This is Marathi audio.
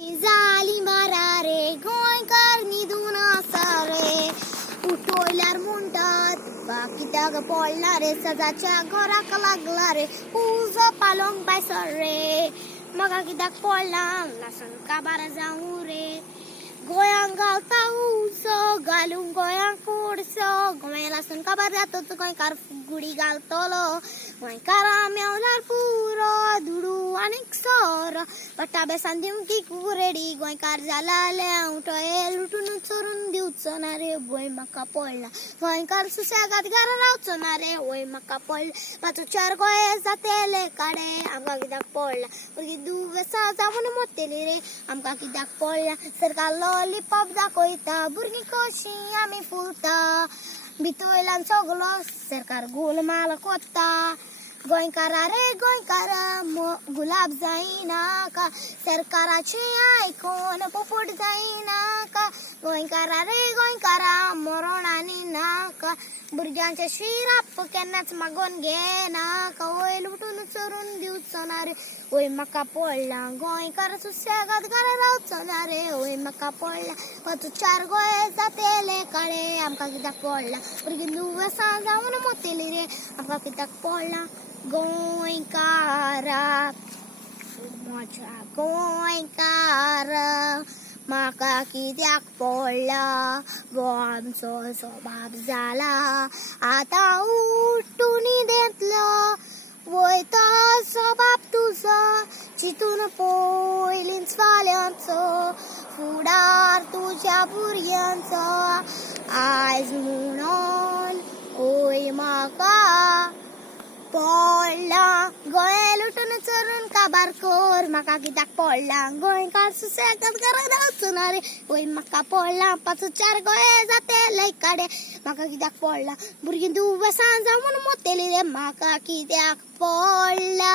झाली मारा रे गोंयकार न्हिदून आसा रे उठोयल्यार म्हणटात बाकी त्याग पडला रे सजाच्या घराक लागला रे उजो पालोंक बायसर रे म्हाका कित्याक पडला लसन काबार जावं रे गोंयांक घालता उजो घालूंक गोंयांक कोडसो गोंय लसन काबार जातोच गोंयकार गुडी घालतलो गोंयकारा मेवल्यार पुरो दुडू आनीक सोरो पट्टा बेसान दिवंकी कुरेडी गोंयकार जाला उठोये लुटून चोरून दिवचो ना रे वय म्हाका पडला गोंयकार सुसेगाद घरा रावचो ना रे वय म्हाका पडला पाचो चार गोंय जातेले काडे आमकां कित्याक पडला भुरगीं दुवेसां जावन मरतलीं रे आमकां कित्याक पडला सरकार लॉलीपॉप दाखयता भुरगीं कशीं आमी फुलता भितरल्यान सगलो सरकार गोलमाल कोत्ता गोंयकारा रे गोंयकारा गुलाब जायना का सरकाराचे आयकोन पोपट जायना का गोंयकारा रे गोंयकारा मरण आनी नाका भुरग्यांचे शिराप केन्नाच मागोन घेना का वय लुटून चोरून दिवचो ना रे वय म्हाका पडला गोंयकार सुसेगाद घरा रावचो ना रे वय म्हाका पडला पाचो चार गोंय जातेले काळे आमकां कित्याक पडला भुरगीं दुवेसां जावन मरतलीं रे आमकां कित्याक पडला गोंयकारा म्हज्या गोंयकारा म्हाका कित्याक पडला गो आमचो सबाब जाला आतां उठून देतलो वयता सबाब तुजो चिंतून पयलींच फाल्यांचो फुडार तुज्या भुरग्यांचो आयज म्हणून ओय म्हाका पडला गोंय लुटून चोरून काबार कर म्हाका कित्याक पडला गोंयकार सुसेगाद घरा रावचो ना रे वय म्हाका पडला पाचो चार गोंय जातेले काडे म्हाका कित्याक पडला भुरगीं दुवेसां जावन मरतलीं रे म्हाका कित्याक पडला।